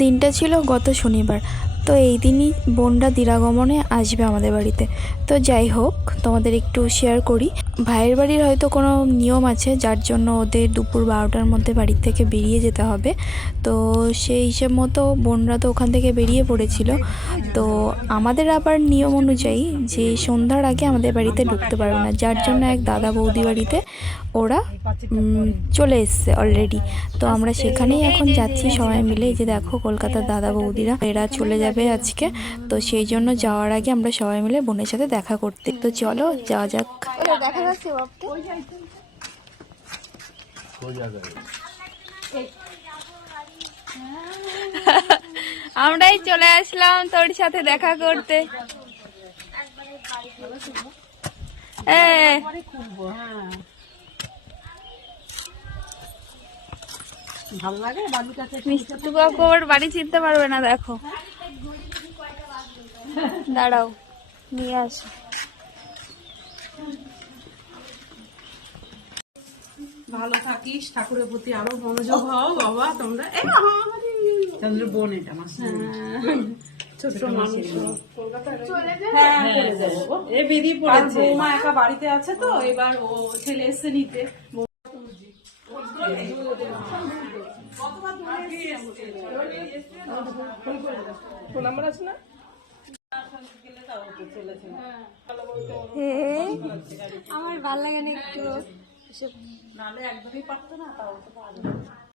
দিনটা ছিল গত শনিবার। তো এই দিনই বোনরা দিরাগমনে আসবে আমাদের বাড়িতে। তো যাই হোক, তোমাদের একটু শেয়ার করি। ভাইয়ের বাড়ির হয়তো কোনো নিয়ম আছে যার জন্য ওদের দুপুর 12টার মধ্যে বাড়ির থেকে বেরিয়ে যেতে হবে। তো সেই হিসেব মতো বোনরা তো ওখান থেকে বেরিয়ে পড়েছিল। তো আমাদের আবার নিয়ম অনুযায়ী যে সন্ধ্যার আগে আমাদের বাড়িতে ঢুকতে পারবে না, যার জন্য এক দাদা বৌদি বাড়িতে ওরা চলে এসছে অলরেডি। তো আমরা সেখানেই এখন যাচ্ছি সবাই মিলে। এই যে দেখো কলকাতার দাদা বৌদিরা, এরা চলে যাবে আজকে। তো সেই জন্য যাওয়ার আগে আমরা সবাই মিলে বোনের সাথে দেখা করতে। তো চলো যাওয়া যাক। দেখা যাচ্ছে আমরাই চলে আসলাম তোর সাথে দেখা করতে। মিষ্টি কাকুর বাড়ি চিনতে পারবে না, দেখো দাঁড়াও নিয়ে আসো। ভালো থাকিস, ঠাকুরের প্রতি আরো মনোযোগ হও বাবা তোমরা। বোন এটা ছোট্ট মানুষ বৌমা একা বাড়িতে আছে, তো এবার ও ছেলে এসে নিতে। ফোন নাম্বার আছে না? আমার ভালো লাগে না একটু, নাহলে একদমই পারতো না, তাও তো পারবে।